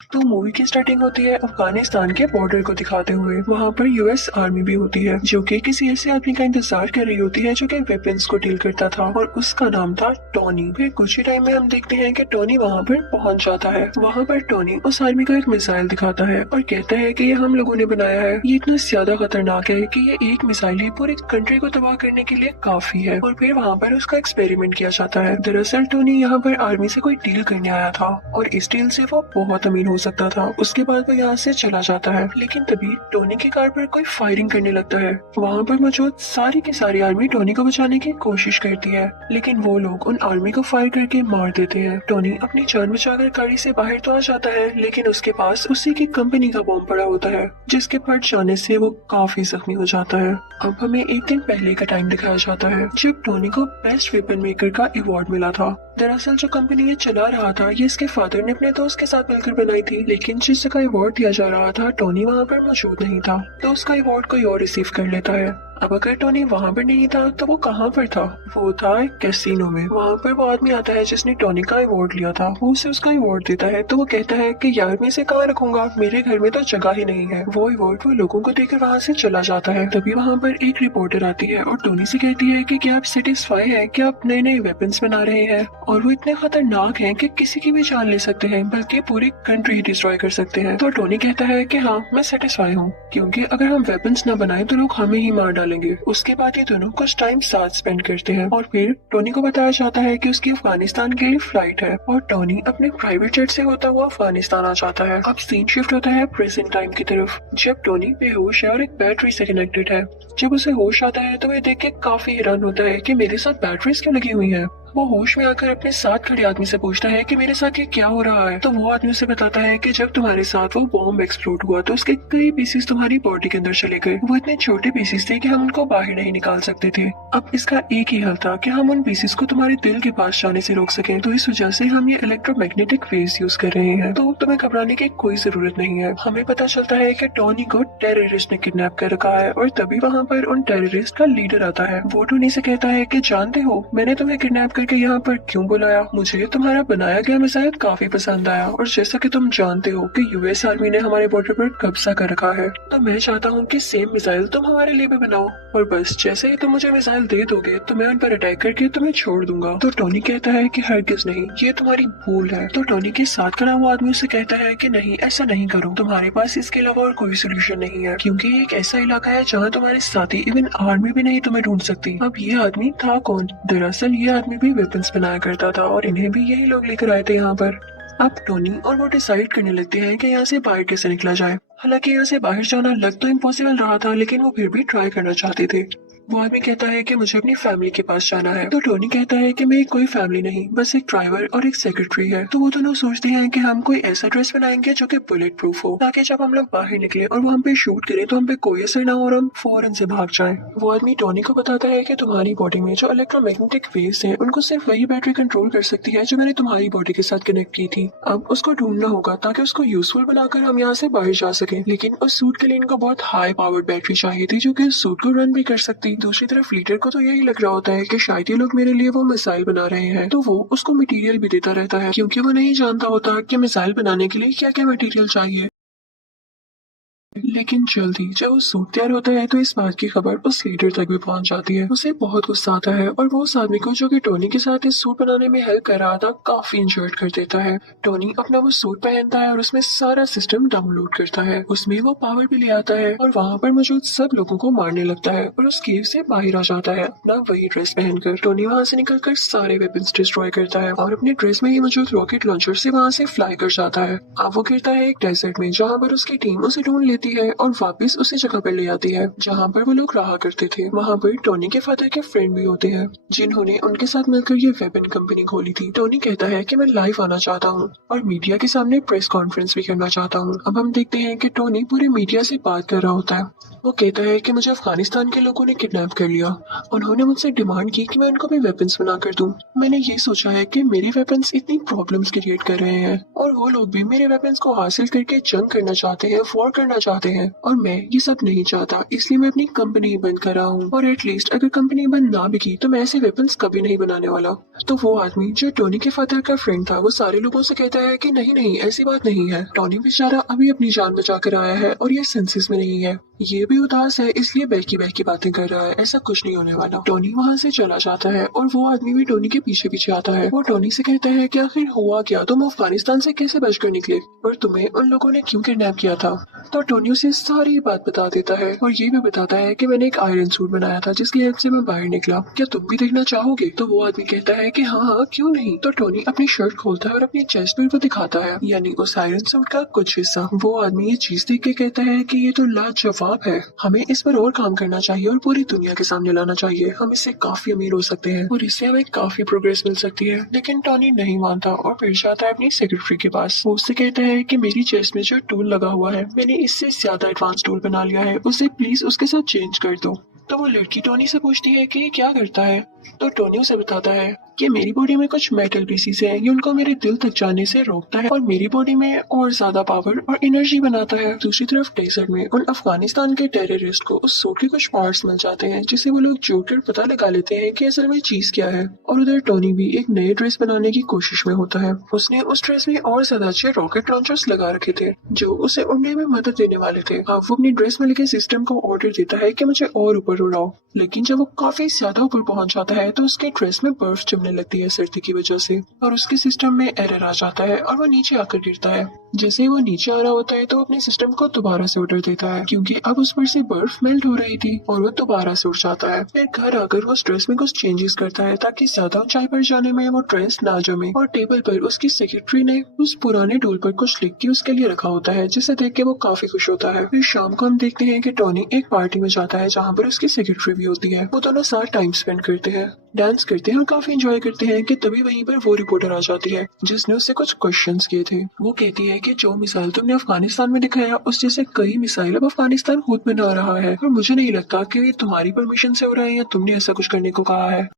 तो मूवी की स्टार्टिंग होती है अफगानिस्तान के बॉर्डर को दिखाते हुए। वहाँ पर यूएस आर्मी भी होती है जो कि किसी ऐसे आदमी का इंतजार कर रही होती है जो कि वेपन्स को डील करता था और उसका नाम था टोनी। फिर कुछ ही टाइम में हम देखते हैं कि टोनी वहाँ पर पहुँच जाता है। वहाँ पर टोनी उस आर्मी को एक मिसाइल दिखाता है और कहता है कि ये हम लोगों ने बनाया है, ये इतना ज्यादा खतरनाक है कि ये एक मिसाइल ही पूरी कंट्री को तबाह करने के लिए काफी है। और फिर वहाँ पर उसका एक्सपेरिमेंट किया जाता है। दरअसल टोनी यहाँ पर आर्मी से कोई डील करने आया था और इस डील से वो बहुत अमीर हो सकता था। उसके बाद वो यहाँ से चला जाता है, लेकिन तभी टोनी की कार पर कोई फायरिंग करने लगता है। वहाँ पर मौजूद सारी की सारी आर्मी टोनी को बचाने की कोशिश करती है, लेकिन वो लोग उन आर्मी को फायर करके मार देते हैं। टोनी अपनी जान बचाकर गाड़ी से बाहर तो आ जाता है, लेकिन उसके पास उसी की कंपनी का बॉम्ब पड़ा होता है जिसके फट जाने से वो काफी जख्मी हो जाता है। अब हमें एक दिन पहले का टाइम दिखाया जाता है जब टोनी को बेस्ट वेपन मेकर का अवार्ड मिला था। दरअसल जो कंपनी ये चला रहा था ये इसके फादर ने अपने दोस्त के साथ मिलकर बनाई थी, लेकिन जिस जगह अवार्ड दिया जा रहा था टोनी वहाँ पर मौजूद नहीं था, तो उसका अवार्ड कोई और रिसीव कर लेता है। अब अगर टोनी वहाँ पर नहीं था तो वो कहाँ पर था? वो था एक कैसीनो में। वहाँ पर वो आदमी आता है जिसने टोनी का अवार्ड लिया था। वो उसे उसका अवार्ड देता है तो वो कहता है कि यार मैं इसे कहाँ रखूंगा, मेरे घर में तो जगह ही नहीं है। वो अवार्ड वो लोगों को देकर वहाँ से चला जाता है। तभी वहाँ पर एक रिपोर्टर आती है और टोनी से कहती है कि क्या आप सेटिस्फाई है कि आप नए नए वेपन्स बना रहे हैं और वो इतने खतरनाक हैं कि किसी की भी जान ले सकते हैं, बल्कि पूरी कंट्री ही डिस्ट्रॉय कर सकते हैं। तो टोनी कहता है कि हाँ मैं सेटिस्फाई हूँ, क्योंकि अगर हम वेपन्स न बनाए तो लोग हमें ही मार डालेंगे। उसके बाद ये दोनों कुछ टाइम साथ स्पेंड करते हैं और फिर टोनी को बताया जाता है कि उसकी अफगानिस्तान के लिए फ्लाइट है और टोनी अपने प्राइवेट जेट से होता हुआ अफगानिस्तान आ जाता है। अब सीन शिफ्ट होता है प्रेजेंट टाइम की तरफ, जब टोनी बेहोश है और एक बैटरी से कनेक्टेड है। जब उसे होश आता है तो वह देख के काफी हैरान होता है कि मेरे साथ बैटरीज क्यों लगी हुई है। वो होश में आकर अपने साथ खड़े आदमी से पूछता है कि मेरे साथ ये क्या हो रहा है। तो वो आदमी उसे बताता है कि जब तुम्हारे साथ वो बॉम्ब एक्सप्लोड हुआ तो उसके कई पीसेस तुम्हारी बॉडी के अंदर चले गए। वो इतने छोटे पीसेस थे कि हम उनको बाहर नहीं निकाल सकते थे। अब इसका एक ही हल था कि हम उन पीसेस को तुम्हारे दिल के पास जाने से रोक सकें। तो इस वजह से हम ये इलेक्ट्रोमैग्नेटिक वेव्स यूज कर रहे हैं। तो तुम्हें घबराने की कोई जरूरत नहीं है। हमें पता चलता है कि टोनी को टेररिस्ट ने किडनैप कर रखा है और तभी वहाँ पर उन टेररिस्ट का लीडर आता है। वो टोनी से कहता है कि जानते हो मैंने तुम्हें किडनैप करके यहाँ पर क्यों बुलाया? मुझे तुम्हारा बनाया गया मिसाइल काफी पसंद आया और जैसा कि तुम जानते हो कि यूएस आर्मी ने हमारे बॉर्डर पर कब्जा कर रखा है, तो मैं चाहता हूँ कि सेम मिसाइल तुम हमारे लिए भी बनाओ और बस जैसे ही तुम मुझे मिसाइल दे दोगे तो मैं उन पर अटैक करके तुम्हें छोड़ दूंगा। तो टोनी कहता है कि हरगिज नहीं, ये तुम्हारी भूल है। तो टोनी के साथ खड़ा हुआ आदमी उसे कहता है कि नहीं ऐसा नहीं करो, तुम्हारे पास इसके अलावा और कोई सोल्यूशन नहीं है, क्योंकि ये एक ऐसा इलाका है जहाँ तुम्हारे साथी इवन आर्मी भी नहीं तुम्हें ढूंढ सकती। अब ये आदमी था कौन? दरअसल ये आदमी भी वेपन्स बनाया करता था और इन्हें भी यही लोग लेकर आए थे यहाँ पर। अब टोनी और वो डिसाइड करने लगते हैं कि यहाँ से बाहर कैसे निकला जाए। हालांकि यहाँ से बाहर जाना लग तो इम्पॉसिबल रहा था, लेकिन वो फिर भी ट्राई करना चाहते थे। वो आदमी कहता है कि मुझे अपनी फैमिली के पास जाना है। तो टोनी कहता है कि मेरी कोई फैमिली नहीं, बस एक ड्राइवर और एक सेक्रेटरी है। तो वो दोनों सोचते हैं कि हम कोई ऐसा ड्रेस बनाएंगे जो कि बुलेट प्रूफ हो, ताकि जब हम लोग बाहर निकले और वो हम पे शूट करे तो हम पे कोई असर ना हो और हम फौरन से भाग जाएं। वो आदमी टोनी को बताता है कि तुम्हारी बॉडी में जो इलेक्ट्रोमैग्नेटिक वेव्स हैं उनको सिर्फ वही बैटरी कंट्रोल कर सकती है जो मैंने तुम्हारी बॉडी के साथ कनेक्ट की थी। अब उसको ढूंढना होगा ताकि उसको यूजफुल बनाकर हम यहाँ से बाहर जा सके, लेकिन उस सूट के लिए इनको बहुत हाई पावर्ड बैटरी चाहिए थी जो कि उस सूट को रन भी कर सकती। दूसरी तरफ लीडर को तो यही लग रहा होता है कि शायद ये लोग मेरे लिए वो मिसाइल बना रहे हैं, तो वो उसको मटेरियल भी देता रहता है, क्योंकि वो नहीं जानता होता कि मिसाइल बनाने के लिए क्या क्या मटेरियल चाहिए। लेकिन जल्दी जब वो सूट तैयार होता है तो इस बात की खबर उस लीडर तक भी पहुंच जाती है। उसे बहुत गुस्सा आता है और वो उस आदमी को जो कि टोनी के साथ इस सूट बनाने में हेल्प कर रहा था काफी इंजर्ड कर देता है। टोनी अपना वो सूट पहनता है और उसमें सारा सिस्टम डाउनलोड करता है। उसमें वो पावर भी ले आता है और वहाँ पर मौजूद सब लोगों को मारने लगता है और उस केव से बाहर आ जाता है अपना वही ड्रेस पहनकर। टोनी वहाँ से निकलकर सारे वेपन्स डिस्ट्रॉय करता है और अपने ड्रेस में ही मौजूद रॉकेट लॉन्चर से वहाँ से फ्लाई कर जाता है। अब वो गिरता है एक डेजर्ट में, जहाँ पर उसकी टीम उसे ढूंढ लेती है और वापस उसी जगह पर ले आती है जहाँ पर वो लोग रहा करते थे। वहाँ पर टोनी के फादर के फ्रेंड भी होते हैं जिन्होंने उनके साथ मिलकर ये वेपन कंपनी खोली थी। टोनी कहता है कि मैं लाइव आना चाहता हूँ और मीडिया के सामने प्रेस कॉन्फ्रेंस भी करना चाहता हूँ। अब हम देखते हैं कि टोनी पूरी मीडिया से बात कर रहा होता है। वो कहता है कि मुझे अफगानिस्तान के लोगों ने किडनैप कर लिया। उन्होंने मुझसे डिमांड की कि मैं उनको भी वेपन्स बना कर दूं। मैंने ये सोचा है कि मेरे वेपन्स इतनी प्रॉब्लम्स क्रिएट कर रहे हैं और वो लोग भी मेरे वेपन्स को हासिल करके जंग करना चाहते हैं, वॉर करना चाहते चाहते हैं और मैं ये सब नहीं चाहता, इसलिए मैं अपनी कंपनी बंद कर रहा हूँ। और एटलीस्ट अगर कंपनी बंद ना भी की तो मैं ऐसे वेपन्स कभी नहीं बनाने वाला। तो वो आदमी जो टोनी के फादर का फ्रेंड था वो सारे लोगों से कहता है कि नहीं नहीं ऐसी बात नहीं है, टोनी बेचारा अभी अपनी जान बचा कर आया है और ये सेंसेस में नहीं है, ये भी उदास है इसलिए बहकी बहकी बातें कर रहा है, ऐसा कुछ नहीं होने वाला। टोनी वहाँ से चला जाता है और वो आदमी भी टोनी के पीछे पीछे आता है। वो टोनी से कहता है कि आखिर हुआ क्या, तुम अफगानिस्तान से कैसे बचकर निकले और तुम्हें उन लोगों ने क्यों किडनैप किया था। तो टोनी उसे सारी बात बता देता है और ये भी बताता है कि मैंने एक आयरन सूट बनाया था जिसकी हेल्प से मैं बाहर निकला, क्या तुम भी देखना चाहोगे। तो वो आदमी कहता है कि हाँ हाँ क्यों नहीं। तो टोनी अपनी शर्ट खोलता है और अपनी चेस्ट पर वो दिखाता है, यानी उस आयरन सूट का कुछ हिस्सा। वो आदमी ये चीज देख के कहता है कि ये तो लाजवाब है, हमें इस पर और काम करना चाहिए और पूरी दुनिया के सामने लाना चाहिए, हम इससे काफी अमीर हो सकते हैं और इससे हमें काफी प्रोग्रेस मिल सकती है। लेकिन टोनी नहीं मानता और फिर जाता है अपनी सेक्रेटरी के पास। वो उससे कहता है कि मेरी चेस्ट में जो टूल लगा हुआ है मैंने इससे ज्यादा एडवांस टूल बना लिया है, उसे प्लीज उसके साथ चेंज कर दो। तो वो लड़की टोनी से पूछती है कि ये क्या करता है। तो टोनी उसे बताता है कि मेरी बॉडी में कुछ मेटल पीसीस है, ये उनको मेरे दिल तक जाने से रोकता है और मेरी बॉडी में और ज्यादा पावर और एनर्जी बनाता है। दूसरी तरफ डेजर्ट में उन अफगानिस्तान के टेररिस्ट को उस सूट के कुछ पार्ट्स मिल जाते हैं जिसे वो लोग जोड़कर पता लगा लेते हैं कि असल में चीज क्या है। और उधर टोनी भी एक नए ड्रेस बनाने की कोशिश में होता है। उसने उस ड्रेस में और ज्यादा अच्छे रॉकेट लॉन्चर्स लगा रखे थे जो उसे उड़ने में मदद देने वाले थे। हाँ, वो अपनी ड्रेस में लगे सिस्टम को ऑर्डर देता है कि मुझे और ऊपर उड़ाओ, लेकिन जब वो काफी ज्यादा ऊपर पहुंच जाता है तो उसके ड्रेस में बर्फ जमने लगती है सर्दी की वजह से और उसके सिस्टम में एरर आ जाता है और वो नीचे आकर गिरता है। जैसे ही वो नीचे आ रहा होता है तो अपने सिस्टम को दोबारा से ऑर्डर देता है क्योंकि अब उस पर से बर्फ मेल्ट हो रही थी और वो दोबारा से उड़ जाता है। फिर घर आकर वो ड्रेस में कुछ चेंजेस करता है ताकि ज्यादा ऊंचाई पर जाने में वो ड्रेस ना जमे और टेबल पर उसकी सेक्रेटरी ने उस पुराने टूल पर कुछ लिख के उसके लिए रखा होता है जिसे देख के वो काफी खुश होता है। फिर शाम को हम देखते हैं कि टोनी एक पार्टी में जाता है जहाँ पर उसकी सेक्रेटरी भी होती है। वो दोनों साथ टाइम स्पेंड करते हैं, डांस करते हैं और काफी एंजॉय करते हैं कि तभी वहीं पर वो रिपोर्टर आ जाती है जिसने उससे कुछ क्वेश्चंस किए थे। वो कहती है कि जो मिसाइल तुमने अफगानिस्तान में दिखाया उस जैसे कई मिसाइल अब अफगानिस्तान खुद बना रहा है और मुझे नहीं लगता कि ये तुम्हारी परमिशन से हो रहा है या तुमने ऐसा कुछ करने को कहा है।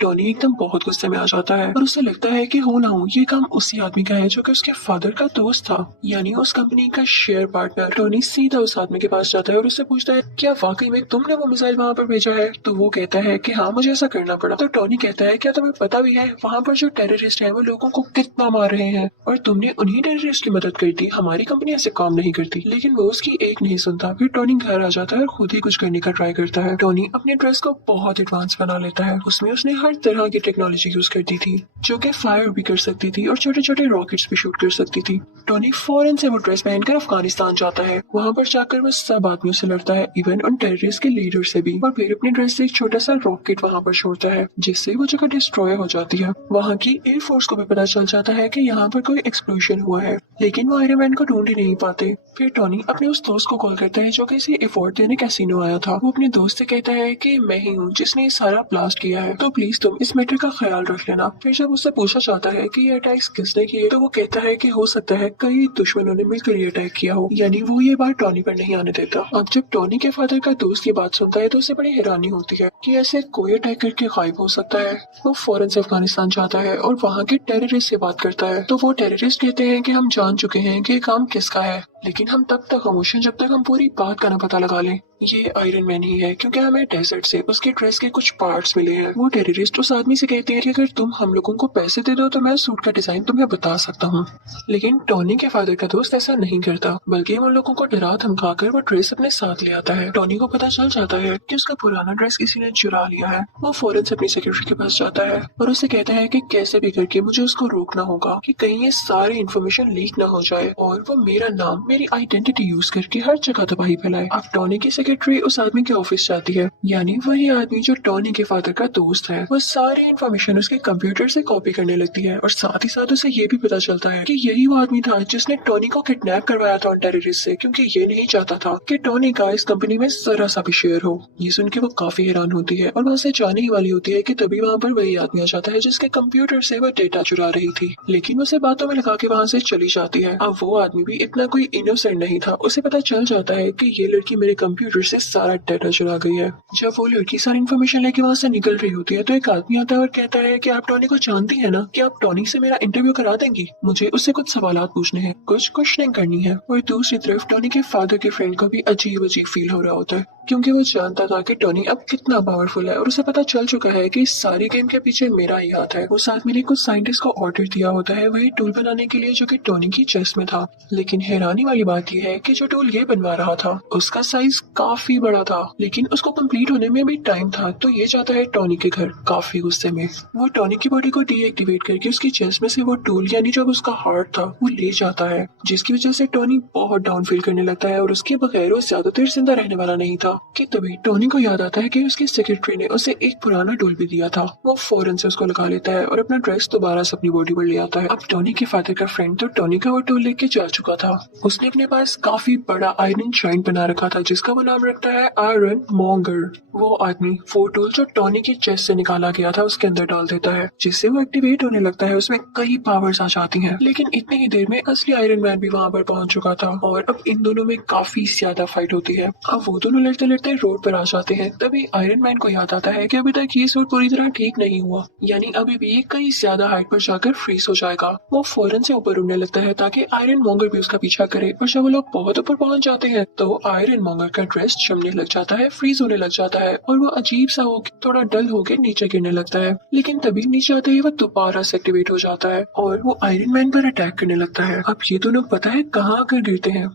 टोनी एकदम बहुत गुस्से में आ जाता है और उसे लगता है कि हो ना हो ये काम उसी आदमी का है जो कि उसके फादर का दोस्त था, यानी उस कंपनी का शेयर पार्टनर। टोनी सीधा उस आदमी के पास जाता है और उससे पूछता है क्या वाकई में तुमने वो मिसाइल वहाँ पर भेजा है। तो वो कहता है कि हाँ मुझे ऐसा करना पड़ा। तो टोनी कहता है क्या तुम्हें पता भी है वहाँ पर जो टेररिस्ट है वो लोगों को कितना मार रहे हैं और तुमने उन्हीं टेररिस्ट की मदद कर दी, हमारी कंपनी ऐसे काम नहीं करती। लेकिन वो उसकी एक नहीं सुनता। फिर टोनी घर आ जाता है और खुद ही कुछ करने का ट्राई करता है। टोनी अपने ड्रेस को बहुत एडवांस बना लेता है, उसमें उसने हर तरह की टेक्नोलॉजी यूज करती थी जो कि फायर भी कर सकती थी और छोटे छोटे रॉकेट्स भी शूट कर सकती थी। टोनी फौरन से वो ड्रेस पहनकर अफगानिस्तान जाता है। वहाँ पर जाकर वो सब आदमियों से लड़ता है, इवन उन टेररिस्ट के लीडर से भी, और फिर अपनी ड्रेस से एक छोटा सा रॉकेट वहाँ पर छोड़ता है जिससे वो जगह डिस्ट्रॉय हो जाती है। वहाँ की एयरफोर्स को भी पता चल जाता है कि यहाँ पर कोई एक्सप्लोजन हुआ है, लेकिन वो आयरन मैन को ढूंढ ही नहीं पाते। फिर टोनी अपने उस दोस्त को कॉल करता है जो कि इसे एफोर्ड देने कैसीनो आया था। वो अपने दोस्त से कहता है कि मैं ही हूँ जिसने ये सारा ब्लास्ट किया है, तो प्लीज तुम इस मैटर का ख्याल रख लेना। फिर जब उससे पूछा जाता है कि ये अटैक्स किसने किए तो वो कहता है कि हो सकता है कई दुश्मनों ने मिलकर ये अटैक किया हो, यानी वो ये बात टोनी पर नहीं आने देता। अब जब टोनी के फादर का दोस्त ये बात सुनता है तो उसे बड़ी हैरानी होती है कि ऐसे कोई अटैक करके गायब हो सकता है। वो फौरन से अफगानिस्तान जाता है और वहाँ के टेररिस्ट से बात करता है। तो वो टेररिस्ट कहते हैं कि हम जान चुके हैं कि ये काम किसका है, लेकिन हम तब तक खामोश हैं जब तक हम पूरी बात का न पता लगा लें। ये आयरन मैन ही है क्योंकि हमें डेजर्ट से उसके ड्रेस के कुछ पार्ट्स मिले हैं। वो टेररिस्ट उस आदमी से कहते हैं कि अगर तुम हम लोगों को पैसे दे दो तो मैं सूट का डिजाइन तुम्हें बता सकता हूँ। लेकिन टोनी के फादर का दोस्त ऐसा नहीं करता, बल्कि उन लोगों को डरा धमका कर वो ड्रेस अपने साथ ले आता है। टोनी को पता चल जाता है कि उसका पुराना ड्रेस किसी ने चुरा लिया है। वो फौरन से अपनी सेक्रेटरी के पास जाता है और उसे कहता है कि कैसे भी करके मुझे उसको रोकना होगा कि कहीं ये सारी इन्फॉर्मेशन लीक ना हो जाए और वो मेरा नाम, मेरी आइडेंटिटी यूज करके हर जगह तबाही फैलाए। अब टोनी की सेक्रेटरी उस आदमी के ऑफिस जाती है, यानी वही आदमी जो टोनी के फादर का दोस्त है। वो सारी इन्फॉर्मेशन उसके कंप्यूटर से कॉपी करने लगती है और साथ ही साथ उसे ये भी पता चलता है कि यही वो आदमी था जिसने टोनी को किडनैप करवाया था टेररिस्ट से, क्योंकि ये नहीं चाहता था कि टोनी का इस कंपनी में जरा सा भी शेयर हो। ये सुन के वो काफी हैरान होती है और वहाँ से जाने ही वाली होती है कि तभी वहाँ पर वही आदमी आ जाता है जिसके कंप्यूटर से वो डेटा चुरा रही थी, लेकिन उसे बातों में लगा के वहाँ से चली जाती है। अब वो आदमी भी इतना कोई इनोसेंट नहीं था। उसे पता चल जाता है कि ये लड़की मेरे कंप्यूटर से सारा डाटा चुरा गई है। जब वो लड़की सारी इन्फॉर्मेशन लेके वहाँ से निकल रही होती है तो एक आदमी आता है और कहता है कि आप टॉनी को जानती है ना, कि आप टॉनी से मेरा इंटरव्यू करा देंगी, मुझे उससे कुछ सवालात पूछने हैं, कुछ क्वेश्चनिंग करनी है। और दूसरी तरफ टॉनी के फादर के फ्रेंड को भी अजीब अजीब फील हो रहा होता है, क्योंकि वो जानता था कि टॉनी अब कितना पावरफुल है और उसे पता चल चुका है कि इस सारी गेम के पीछे मेरा ही हाथ है। वो साथ मिले कुछ साइंटिस्ट को ऑर्डर दिया होता है वही टूल बनाने के लिए जो कि टॉनी की चेस्ट में था। लेकिन हैरानी वाली बात यह है कि जो टूल ये बनवा रहा था उसका साइज काफी बड़ा था, लेकिन उसको कंप्लीट होने में भी टाइम था। तो ये जाता है टॉनी के घर काफी गुस्से में। वो टॉनी की बॉडी को डीएक्टिवेट करके उसकी चेस्ट में से वो टूल यानी जो उसका हार्ट था वो ले जाता है, जिसकी वजह से टॉनी बहुत डाउन फील करने लगता है और उसके बगैर वो ज्यादा देर जिंदा रहने वाला नहीं था। कि तभी टॉनी को याद आता है कि उसकी सेक्रेटरी ने उसे एक पुराना टूल भी दिया था। वो फौरन से उसको लगा लेता है और अपना ड्रेस दोबारा से अपनी बॉडी पर ले आता है। अब टॉनी के फादर का फ्रेंड तो टॉनी का वो टूल लेके जा चुका था। उसने अपने पास काफी बड़ा आयरन जॉइंट बना रखा था जिसका वो नाम रखता है आयरन मॉन्गर। वो आदमी वो टूल जो टॉनी की चेस्ट से निकाला गया था उसके अंदर डाल देता है, जिससे वो एक्टिवेट होने लगता है। उसमें कई पावर्स आ जाती हैं। लेकिन इतनी ही देर में असली आयरन मैन भी वहाँ पर पहुंच चुका था और अब इन दोनों में काफी ज्यादा फाइट होती है। अब वो दोनों लड़ते लड़ते रोड पर आ जाते हैं। तभी आयरन मैन को याद आता है कि अभी तक ये सूट पूरी तरह ठीक नहीं हुआ, यानी अभी भी ये कई ज्यादा हाइट पर जाकर फ्रीज हो जाएगा। वो फौरन से ऊपर उड़ने लगता है ताकि आयरन मॉन्गर भी उसका पीछा करे। और जब वो लोग बहुत ऊपर पहुंच जाते हैं तो आयरन मॉन्गर का ड्रेस जमने लग जाता है, फ्रीज होने लग जाता है और वो अजीब सा हो थोड़ा डल होकर नीचे गिरने लगता है। लेकिन तभी नीचे आते ही वो दोबारा से एक्टिवेट हो जाता है और वो आयरन मैन पर अटैक करने लगता है। अब ये दोनों पता है कहाँ आकर गिरते हैं?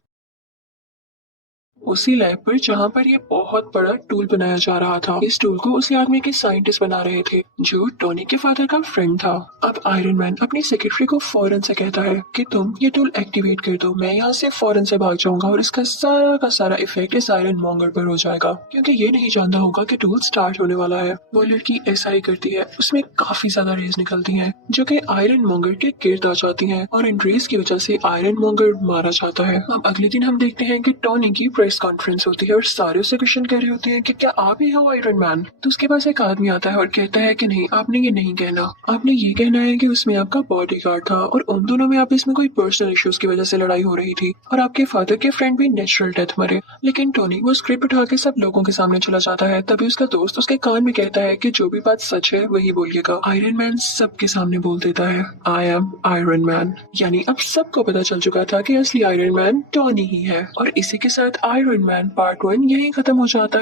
उसी लैब पर जहाँ पर ये बहुत बड़ा टूल बनाया जा रहा था। इस टूल को उसी आदमी के साइंटिस्ट बना रहे थे जो टोनी के फादर का फ्रेंड था। अब आयरन मैन अपनी सेक्रेटरी को फौरन से कहता है कि तुम ये टूल एक्टिवेट कर दो, मैं यहाँ से फौरन से भाग जाऊंगा और इसका सारा का सारा इफेक्ट इस आयरन मॉन्गर पर हो जाएगा, क्योंकि ये नहीं जानता होगा कि टूल स्टार्ट होने वाला है। वो लड़की ऐसा ही करती है। उसमें काफी ज्यादा रेज निकलती हैं जो कि आयरन मॉन्गर के गिर्द आ जाती हैं और इन रेज की वजह से आयरन मॉन्गर मारा जाता है। अब अगले दिन हम देखते हैं कि टोनी की प्रेस कॉन्फ्रेंस होती है और सारे उससे क्वेश्चन कर रहे होते हैं कि क्या आप ही हो आयरन मैन। तो उसके पास एक आदमी आता है और कहता है कि नहीं, आपने ये नहीं कहना, आपने ये कहना है कि उसमें आपका बॉडीगार्ड था और उन दोनों में आपस में कोई पर्सनल इश्यूज की वजह से लड़ाई हो रही थी और आपके फादर के फ्रेंड भी नेचुरल डेथ मरे। लेकिन टोनी वो स्क्रिप्ट उठा के सब लोगों के सामने चला जाता है। तभी उसका दोस्त उसके कान में कहता है कि जो भी बात सच है वही बोलिएगा। आयरन मैन सबके सामने बोल देता है आई एम आयरन मैन, यानी अब सबको पता चल चुका था कि असली आयरन मैन टोनी ही है। और इसी के साथ आयरन मैन पार्ट 1 यहीं खत्म हो जाता है।